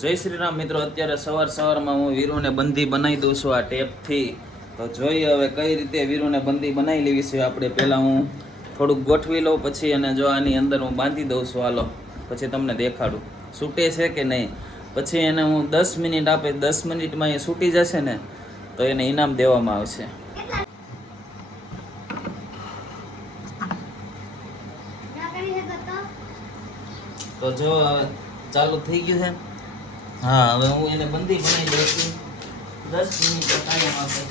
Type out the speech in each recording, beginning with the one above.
જય શ્રી રામ મિત્રો, અત્યારે સવારમાં હું વીરુને બંધી બનાવી દઉં છું આ ટેપથી. તો જોઈએ હવે કઈ રીતે વીરુને બંધી બનાવી લેવી છે. આપણે પહેલાં હું થોડુંક ગોઠવી લઉં, પછી અને જો આની અંદર હું બાંધી દઉં છું. હાલો પછી તમને દેખાડું છૂટે છે કે નહીં. પછી એને હું 10 મિનિટ આપે, 10 મિનિટમાં એ છૂટી જશે ને તો એને ઇનામ દેવામાં આવશે. તો જો હવે ચાલુ થઈ ગયું છે. હા, હવે હું એને બંધી બનાવી દઉં છું. 10 મિનિટ ટાઈમ આપે.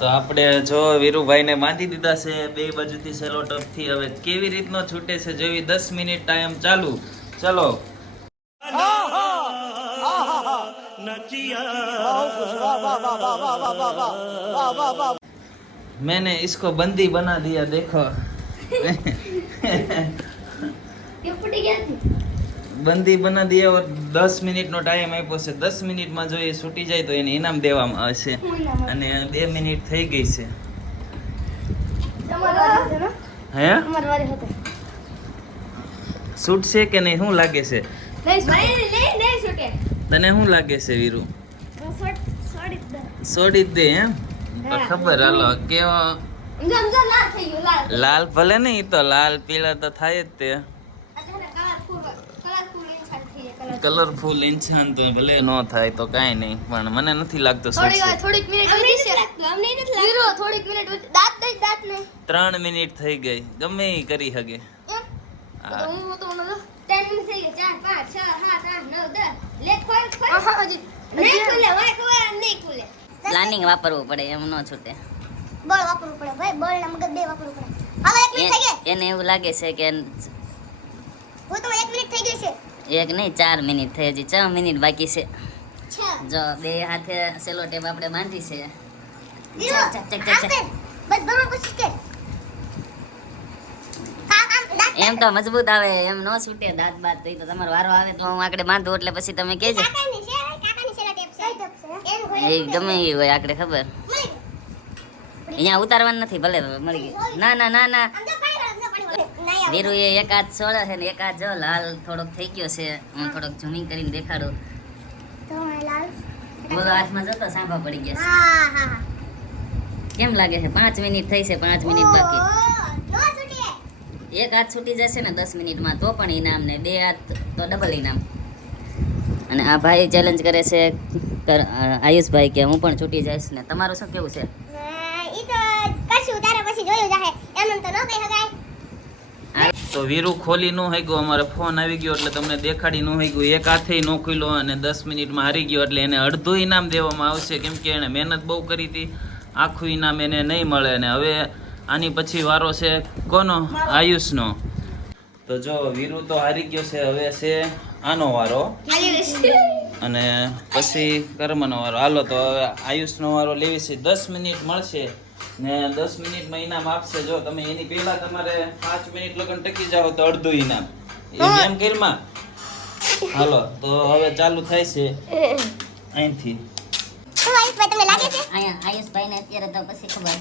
તો આપણે જો વીરુભાઈને બાંધી દીધા છે બે બાજુથી સેલો ટપથી. હવે કેવી રીતનો છૂટે છે જેવી 10 મિનિટ ટાઈમ ચાલુ. ચલો. मैंने इसको बंदी बना दिया, देखो. બંધી બના દિયા ઓર 10 મિનિટનો ટાઈમ આપ્યો છે. 10 મિનિટમાં જો એ છૂટી જાય તો એને ઇનામ દેવામાં આવશે. અને 2 મિનિટ થઈ ગઈ છે. હે છૂટશે કે નહીં? શું લાગે છે તને? શું લાગે છે વીરુ? છોડી જ દે એમ? ખબર. હાલો કેવો લાલ ભલે નહીં તો લાલ પીળા તો થાય જ તે. કલરફુલ ઇન્સાન તો ભલે ન થાય તો કાઈ નહીં, પણ મને નથી લાગતો. થોડીક મિનિટ વધી છે. અમને નથી લાગતો. થોડીક મિનિટ દાંત ને 3 મિનિટ થઈ ગઈ. ગમે એ કરી શકે. હું તો 10 મિનિટ થઈ ગઈ. 4 5 6 7 8 9 10 લે ખોલ. નહીં ખુલે વાય ખોલ નહીં ખુલે. પ્લાનિંગ વાપરવું પડે, એમ ન છૂટે. બળ વાપરવું પડે ભાઈ, બળ ના મગજ બે વાપરવું પડે. હવે 1 મિનિટ થઈ ગઈ. એને એવું લાગે છે કે હું તો 1 મિનિટ થઈ ગઈ છે. એક નહીં 4 મિનિટ થઈ, હજી 6 મિનિટ બાકી છે. જો બે હાથે સેલો ટેપ આપણે બાંધી છે. બસ બરોબર પછી કે એમ તો મજબૂત આવે, એમ નો છૂટે દાંત બાત. તો તમારો વારો આવે તો હું આકડે બાંધું એટલે પછી તમે કહેજો. કાકાની સેલા ટેપ છે. એ ગમે એ હોય આકડે ખબર. અહીંયા ઉતારવાનું નથી, ભલે મળી ગઈ. ના ના ના ના વીરુ એ એક હાથ સોળે છે ને એક હાથ જો લાલ થોડોક થઈ ગયો છે. હું થોડોક ઝૂમિંગ કરીને દેખાડું. બોલો હાથમાં જતો સાંભા પડી ગયા છે. હા હા કેમ લાગે છે? 5 મિનિટ થઈ છે, 5 મિનિટ બાકી. નો છૂટે. એક હાથ છૂટી જશે ને 10 મિનિટમાં તો પણ ઇનામ ને, બે હાથ તો ડબલ ઇનામ. અને આ ભાઈ ચેલેન્જ કરે છે આયુષભાઈ કે હું પણ છૂટી જઈશ ને. તમારું શું કેવું છે? ઈ તો કરશું તારે પછી જોયું જાહે. એમ તો ન કહી શકાય. તો વીરુ ખોલી ન હઈ ગયો. અમારે ફોન આવી ગયો એટલે તમને દેખાડી ન હઈ ગયું. એક હાથે ન ખુલ્યો અને 10 મિનિટમાં હારી ગયો એટલે એને અડધું ઇનામ દેવામાં આવશે, કેમ કે એને મહેનત બહુ કરી હતી. આખું ઇનામ એને નહીં મળે. અને હવે આની પછી વારો છે કોનો? આયુષનો. તો જો વીરુ તો હારી ગયો છે, હવે છે આનો વારો અને પછી કર્મનો વારો. હાલો તો હવે આયુષનો વારો લેવી છે. 10 મિનિટ મળશે ને 10 મિનિટમાં ઇનામ આપશે. જો તમે એની પહેલા તમારે 5 મિનિટ લગન ટકી જાઓ તો અડધું ઇનામ એમ કેરમાં. હાલો તો હવે ચાલુ થાય છે અહીંથી. શું આયુષભાઈ તમને લાગે છે? અહીંયા આયુષભાઈ ને અત્યારે તો પછી ખબર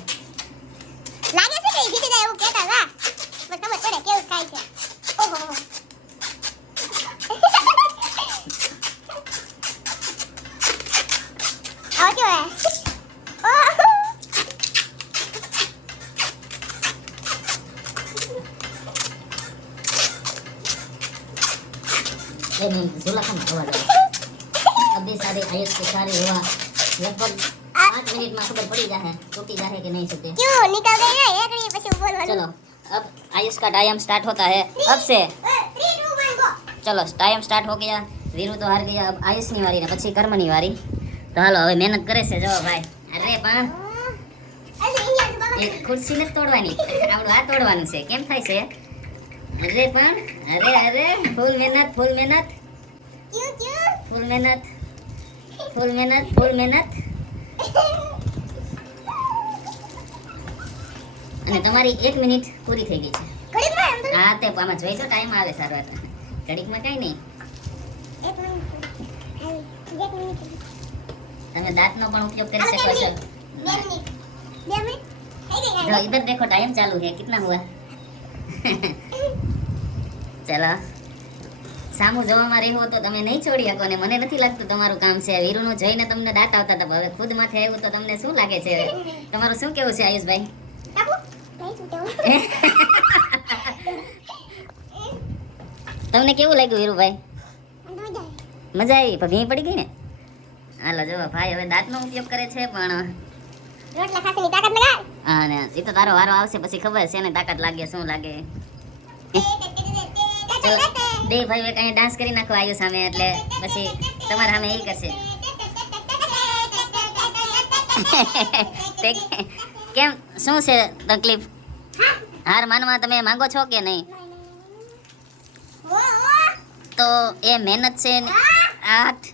લાગે છે કે ઈ જીતી જાય એવું કહેતા હતા. બસ ખબર પડે કેવું થાય છે. ઓહો આવો કેવો હે? जुलाखन अवार्ड अब भी सारे आयुष के सारे हुआ लगभग 5 मिनट में खबर पड़ी जाए छूटी जाए कि नहीं छूटे. क्यों निकल गई है एक नहीं પછી બોલવાનું. चलो अब आयुष का टाइम स्टार्ट होता है अब से. 3 2 1 गो. चलो टाइम स्टार्ट हो गया. वीरू तो हार गया. अब आयुष ની વારી ને પછી કર્મની વારી. તો હાલો હવે મહેનત કરે છે જો ભાઈ. અરે પણ અરે ઇન્ડિયન બાબા એક ખુરશી ને તોડવાની, આપણું આ તોડવાનું છે. કેમ થાય છે? અરે પણ અરે ફૂલ મહેનત ફૂલ મહેનત ક્યું ક્યું ફૂલ મહેનત ફૂલ મહેનત ફૂલ મહેનત. અને તમારી 1 મિનિટ પૂરી થઈ ગઈ છે. ઘડીકમાં એમ તો હા તે આમાં જોઈ તો ટાઈમ આવે સારો. ઘડીકમાં કઈ નહીં. 1 મિનિટ 1 મિનિટ તમે દાંતનો પણ ઉપયોગ કરી શકો છો. 2 મિનિટ 2 મિનિટ થઈ ગઈ જો इधर देखो टाइम चालू है कितना हुआ. ચલો સામું જોવામાં રહ્યું તો તમે નહીં છોડી શકો ને મને નથી લાગતું તમારું કામ છે. વીરુનું જોઈને તમને દાંત આવતા હતા પણ હવે ખુદ માથે આવ્યું તો તમને શું લાગે છે? તમારું શું કેવું છે આયુષભાઈ? કાકુ કઈ શું કેવું તમને કેવું લાગ્યું વીરુભાઈ? મજા મજા આવી આવી પણ ભીં પડી ગઈ ને. હાલો જો ભાઈ હવે દાંતનો ઉપયોગ કરે છે પણ રોટલા ખાસી તાકાત લગાડ હા ને એ તો તારો વારો આવશે પછી ખબર છે ને તાકાત લાગે શું લાગે. બે ભાઈ કઈ ડાન્સ કરી નાખો આયુ સામે એટલે પછી તમારા સામે એ કરશે. તે કેમ શું છે તકલીફ? હાર માનવા તમે માંગો છો કે નહીં? તો એ મહેનત છે ને. 8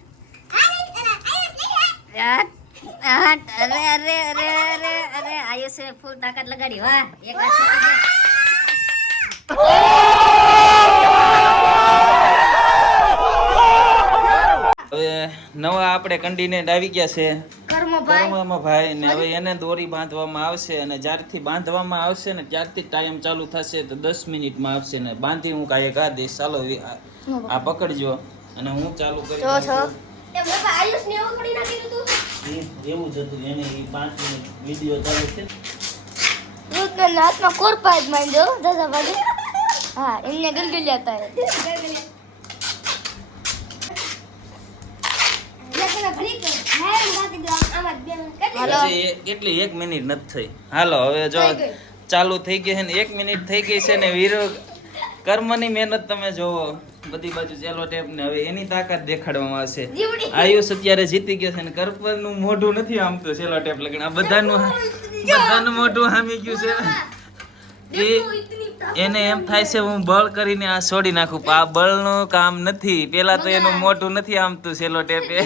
અરે આયુષે ફૂલ તાકાત લગાડી. વાહ એક વાત છોડી દે. હવે નવા આપણે કન્ટિનેન્ટ આવી ગયા છે કર્મભાઈ કર્મમાં ભાઈ ને હવે એને દોરી બાંધવામાં આવશે અને જ્યારથી બાંધવામાં આવશે ને ત્યારથી ટાઈમ ચાલુ થશે તો 10 મિનિટમાં આવશે ને બાંધી હું કાંઈ કા દઈશ. ચાલો આ પકડજો અને હું ચાલુ કરી જો છો તે બાપા આયુષ ને એવું થોડી નાખી દીધું. એવું જ હતું એને 5 મિનિટ વિડિયો ચાલુ છે. યુદ્ધના હાથમાં કોરપા જ માંડ્યો દાદા ભાઈ. હા એમને ગલગલિયા હતા. પછી કેટલી 1 મિનિટ નથી થઈ. હાલો હવે જો ચાલુ થઈ ગઈ છે ને 1 મિનિટ થઈ ગઈ છે ને વીરો કર્મની મહેનત તમે જોવો બધી બાજુ ચેલો ટેપ ને હવે એની તાકાત દેખાડવામાં આવશે. આયુષ અત્યારે જીતી ગયો છે ને કર્મનું મોઢું નથી આમતું ચેલો ટેપ લગણ આ બધાનું મોઢું હામી ગયું છે. એ એને એમ થાય છે હું બળ કરીને આ છોડી નાખું પણ આ બળનું કામ નથી. પેલા તો એનું મોઢું નથી આમતું ચેલો ટેપે.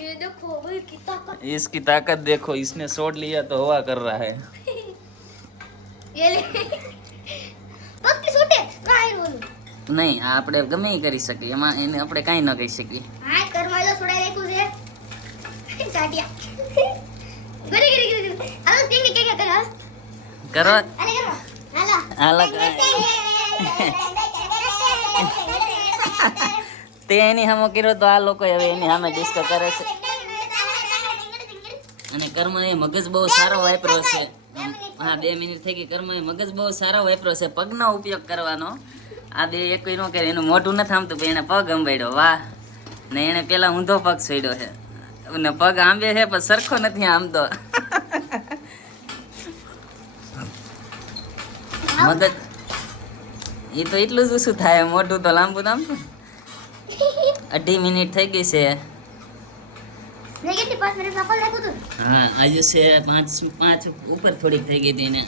ये देखो भाई कितना इसकी ताकत देखो इसने छोड़ लिया तो हवा कर रहा है. ये ले પગથી છૂટે કાઈ બોલું નહીં આ આપણે ગમે એ કરી શકીએ એમાં એને આપણે કાંઈ ન કહી શકીએ. હા કરમાલો છોડાઈ રાખ્યું છે કાઢ્યા ગરી ગરી ગરી હાલો તીંગી કે કર હાલ કરો અરે કરો હાલો હાલો તે એની સામે કર્યો તો આ લોકો હવે એની સામે ડિસ્કો કરે છે. અને કર્મ એ મગજ બહુ સારો વાપર્યો છે. હા 2 મિનિટ થઈ ગઈ. કર્મ એ મગજ બહુ સારો વાપર્યો છે પગનો ઉપયોગ કરવાનો. આ બે એક કોઈ ન કરે એનું મોઢું નથી આમતું પણ એને પગ અંબાડ્યો. વાહ ને એને પેલા ઊંધો પગ છોડ્યો છે ને પગ આંબે છે પણ સરખો નથી આમતો. મગજ એ તો એટલું જ ઓછું થાય મોઢું તો લાંબુ લાંબુ. 2.5 મિનિટ થઈ ગઈ છે. ને કેટલી 5 મિનિટ માં કોલ લાગ્યું તું હા આજે છે 5 ઉપર થોડીક થઈ ગઈ હતી ને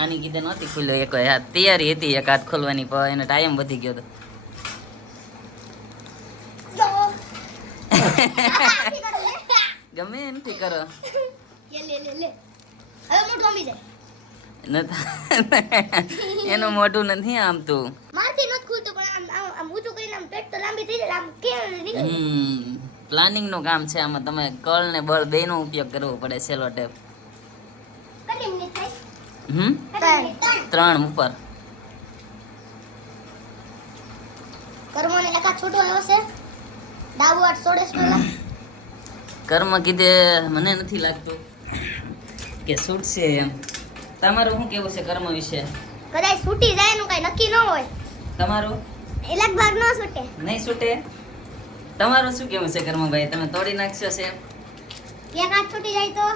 આની કીધે નહોતી ખુલ્યો એક હાથ તૈયારી હતી એક હાથ ખોલવાની પણ એનો ટાઈમ વધી ગયો હતો. ગમે એમથી કરો ये ले ले ले હવે મોઢું આમી જાય એનું મોઢું નથી આમતું. મારથી નથી ખુલતું પણ આમ ઊંચું કરીને આમ પેટ તો લાંબી થઈ જાય આમ કેમ નીકળે. પ્લાનિંગ નું કામ છે આમાં. તમે કળ ને બળ બે નો ઉપયોગ કરવો પડે. સેલો ટેપ કેટલી મિનિટ થઈ 3 ઉપર. કર્મોને એકા છોટો આવ્યો છે ડાબુ હાથ છોડે છે પેલા કર્મ કીધે મને નથી લાગતું કે છૂટશે એમ. તમારું શું કેવું છે કર્મ વિશે? કદાચ છૂટી જાય એનું કઈ નક્કી ન હોય. તમારું એ લગભગ ન છૂટે. નહીં છૂટે. તમારું શું કેવું છે કર્મભાઈ? તમે તોડી નાખશો છે? એક હાથ છૂટી જાય તો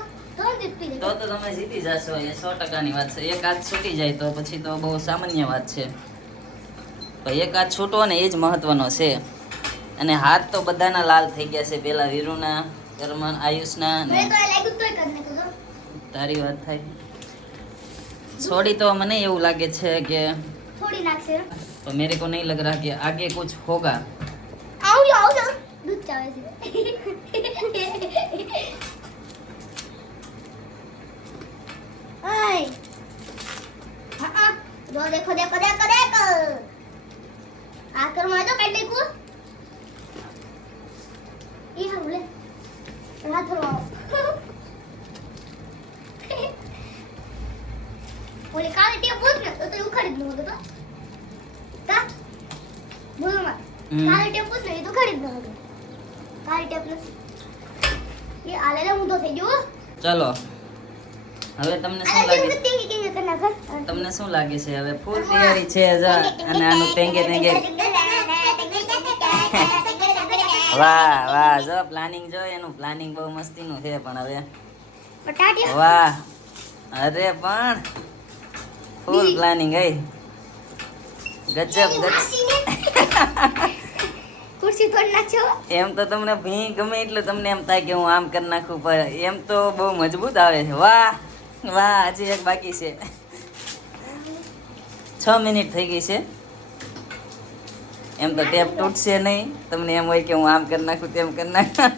જીતી તો તમે જીતી જશો. એ 100%ની વાત છે. એક હાથ છૂટી જાય તો પછી તો બહુ સામાન્ય વાત છે. પણ એક હાથ છૂટવો ને એ જ મહત્વનો છે. અને હાથ તો બધાના લાલ થઈ ગયા છે. પેલા વીરુના, કર્મન, આયુષના ને મને તો આ લાગ્યું તોય કરી નાખ્યું તો. તારી વાત થાય. छोड़ी तो મને એવું લાગે છે કે થોડી નાખશે तो मेरे को नहीं लग रहा कि आगे कुछ होगा. આવ દૂધ ચાવે છે આય હા દો દેખો આ કરમાં તો કાઢી દેખો ઈ હા લે રાત રો ઓલી કાલે ટેપ બોલ ને તો ઉખાડી જ ન હતો કા બોલો માં કાલે ટેપ બોલ ને એ તો ઉખાડી જ ન હતો કાલે ટેપ ને એ આલેલે હું તો થઈ ગયો ચલો હવે તમને શું લાગે તમને શું લાગે છે હવે ફૂલ તૈયારી છે અને આનું ટેંગે વાહ જો પ્લાનિંગ જો એનું પ્લાનિંગ બહુ મસ્તીનું છે પણ હવે પટાટિયા વાહ અરે પણ ફૂલ પ્લાનિંગ હે ગજબ કુર્સી તોડ નાખજો એમ તો તમને ભી ગમે એટલે તમને એમ થાય કે હું આમ કરી નાખું પણ એમ તો બહુ મજબૂત આવે છે વાહ હજી એક બાકી છે 6 મિનિટ થઈ ગઈ છે એમ તો ટેપ તૂટશે નહીં તમને એમ હોય કે હું આમ કરી નાખું તેમ કરી નાખું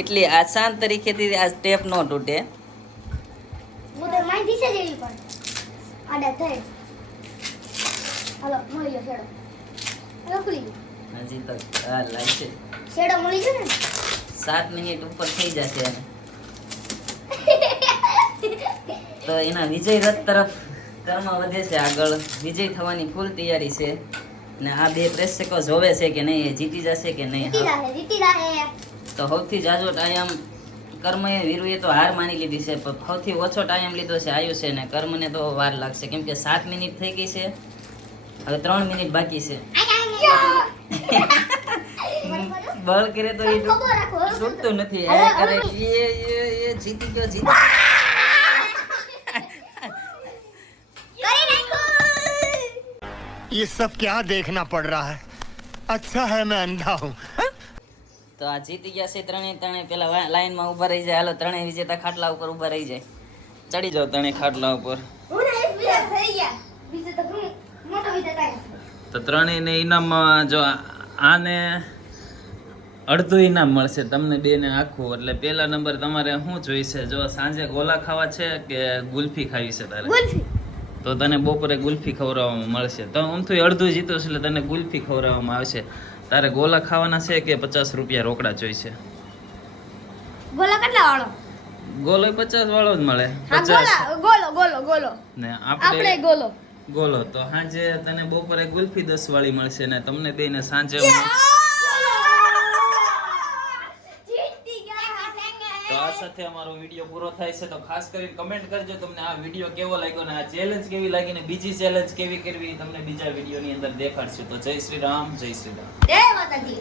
એટલી આસાન તરીકેથી આ ટેપ ન તૂટે હું તો માહિતી છે જેવી પણ આડા થઈ હાલો મળી ગયો છેડો હાલો ખુલી ગયો હજી તો આ લાગશે છેડો મળી ગયો ને 7 મિનિટ ઉપર થઈ જશે એને તો એના વિજય રથ તરફ કર્મ વધે છે આગળ વિજય થવાની ફૂલ તૈયારી છે ને આ બે પ્રેક્ષકો જોવે છે કે નહીં એ જીતી જશે કે નહીં જીતી જાહે તો સૌથી જાજો ટાઈમ કર્મએ વીરુએ તો હાર માની લીધી છે પણ સૌથી ઓછો ટાઈમ લીધો છે આયુષે ને કર્મને તો વાર લાગશે કેમ કે 7 મિનિટ થઈ ગઈ છે હવે 3 મિનિટ બાકી છે બળ કરે તો એ તૂટતું નથી એ કરે એ જીતી ગયો ये सब क्या देखना पड़ रहा है अच्छा है मैं अंधा हूँ તો આ જીતી ગયા છે ત્રણે પેલા લાઈનમાં ઊભા રહી જાય હાલો ત્રણેય વિજેતા ખાટલા ઉપર ઊભા રહી જાય ચડી જાઓ ત્રણેય ખાટલા ઉપર હું ને એક બીજા થઈ ગયા બીજે તો મોટો વિજેતા તો ત્રણેયને ઇનામમાં જો આને અડધું ઇનામ મળશે તમને બેને આખું એટલે પહેલા નંબર તમારે શું જોઈશે જો સાંજે ગોલા ખાવા છે કે ગુલ્ફી ખાવી છે તારે ગુલ્ફી તો તને બપોરે ગુલ્ફી ખવડાવવામાં મળશે તો આમથી અડધું જીતો એટલે તને ગુલ્ફી ખવડાવવામાં આવશે તારે ગોલા ખાવાના છે કે 50 રૂપિયા રોકડા જોઈશે ગોલા કેટલા વાળો ગોલો 50 વાળો જ મળે હા 50 ગોલો ને આપણે ગોલો ગોલો તો સાંજે તને બપોરે ગુલ્ફી 10 વાળી મળશે ને તમને બેને સાંજે તો આ સાથે અમારો વિડીયો પૂરો થાય છે તો ખાસ કરીને કમેન્ટ કરજો તમને આ વિડીયો કેવો લાગ્યો ને આ ચેલેન્જ કેવી લાગી ને બીજી ચેલેન્જ કેવી કરવી તમને બીજા વિડીયોની અંદર દેખાડશું તો જય શ્રી રામ જય શ્રી રામ જય માતાજી